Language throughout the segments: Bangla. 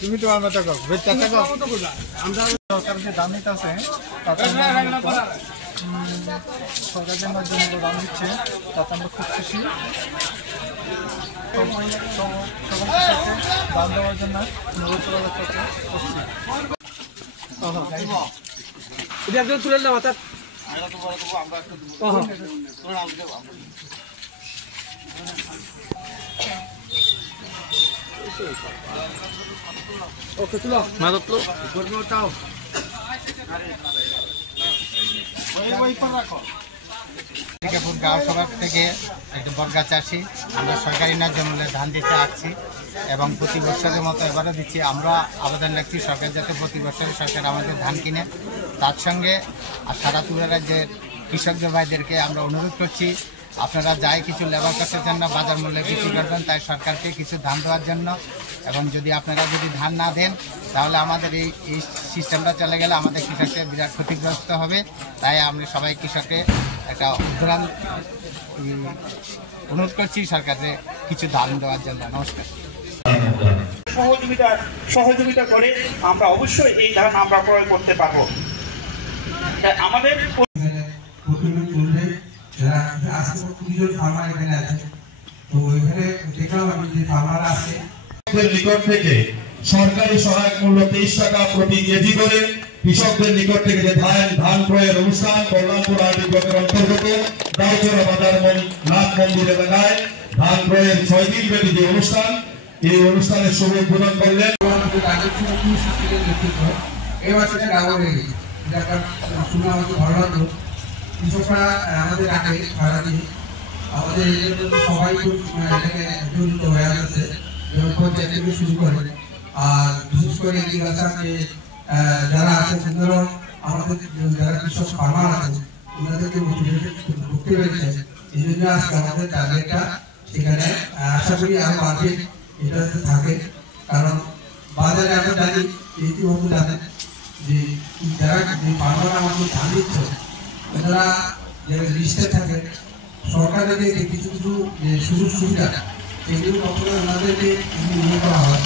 তুমি তোমার মতো আমরা সরকার যে দাম নিতে আছে সরকার যে আমার জন্য দাম দিচ্ছে তাতে আমরা খুব খুশি। দাম দেওয়ার জন্য অনুরোধ করা যাচ্ছে। তুলে দিলাম ওকে তুলো মাদত লো গরমটাও গাঁও সভা থেকে একজন বর্গা চাষি আমরা সরকারি ন্যায্য মূল্যে ধান দিতে আসছি এবং প্রতি বছরের মতো এবারও দিচ্ছি। আমরা আবেদন রাখছি সরকার যাতে প্রতি বছরে সরকার আমাদের ধান কিনে। তার সঙ্গে আর সারা ত্রিপুরা রাজ্যের কৃষকদের ভাইদেরকে আমরা অনুরোধ করছি আপনারা যাই কিছু লেবার কষ্টের জন্য বাজার মূল্যে বিক্রি করবেন, তাই সরকারকে কিছু ধান দেওয়ার জন্য। এবং যদি আপনারা যদি ধান না দেন তাহলে আমাদের এই সিস্টেমটা চলে গেলে আমাদের কৃষকদের বিরাট ক্ষতিগ্রস্ত হবে। তাই আমরা সবাই কৃষককে একটা উদাহরণ অনুরোধ করছি সরকারকে কিছু ধান দেওয়ার জন্য। নমস্কার। সহযোগিতা করে আমরা অবশ্যই এই ধান আমরা ক্রয় করতে পারবো। আমাদের নিকট থেকে সরকারি সহায়ক মূল্য 23 টাকা প্রতি কেজি করে কৃষকদের নিকট থেকে যে ধান ক্রয়ের অনুষ্ঠান কল্যাণপুর আরডি ব্লকের অন্তর্গত দাউচরা বাজার নাথ মন্দির এলাকায় ধান ক্রয়ের 6 দিন ব্যাপী যে অনুষ্ঠান, এই অনুষ্ঠানের শুভ উদ্বোধন করলেন কৃষকরা আমাদের আগে আমাদের সবাই জড়িত হয়ে আছে, পঞ্চায়েত থেকে শুরু করে। আর বিশেষ করে যারা আছে আমাদের যারা কৃষক ফার্মার আছে ওনাদেরকে মোটিভেটেড করতে পেরেছে। এই জন্য আজকে আমাদের টার্গেটটা সেখানে আশা করি আরো বাড়বে, এটা থাকে। কারণ বাজারে আমরা জানি ইতিমধ্যে জানেন যে যারা ফার্মার আমাদের ধান দিচ্ছে ওনারা যে লিস্টে থাকে সরকারের যে কিছু কিছু সুযোগ সুবিধা সেগুলো কখনো ওনাদেরকে মনে করা হয়,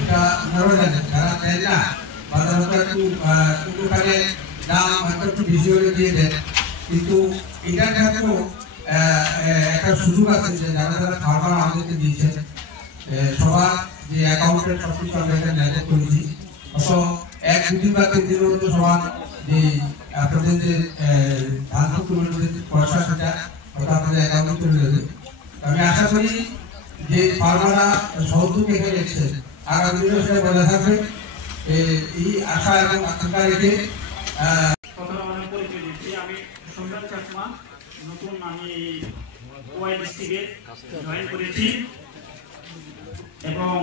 এটা ওনারাও জানেন। যারা দেয় না বাজার একটু দাম হয়তো একটু বেশি হলে দিয়ে দেন, কিন্তু এটার ক্ষেত্রেও একটা সুযোগ আছে যে যারা যারা ফার্মার আমাদেরকে দিয়েছে সবার যে অ্যাকাউন্টের সব কিছু আমরা এখানে ম্যানেজ করেছি। অত 1-2 দিন বা 3 দিনের মধ্যে সবার যে আপনাদের যে ধান পয়সা সেটা হয়তো আপনাদের অ্যাকাউন্টে চলে যাবে। আমি আশা করি যে ফার্মাররা সহযোগ এখানে এসেছে আগামী দিনে সেটা বজায় থাকবে, এই আশা এবং আকাঙ্ক্ষা রেখে আমি সম্রাট চাকমা, নতুন আমি ওয়াই ডিস্ট্রিক্টে জয়েন করেছি এবং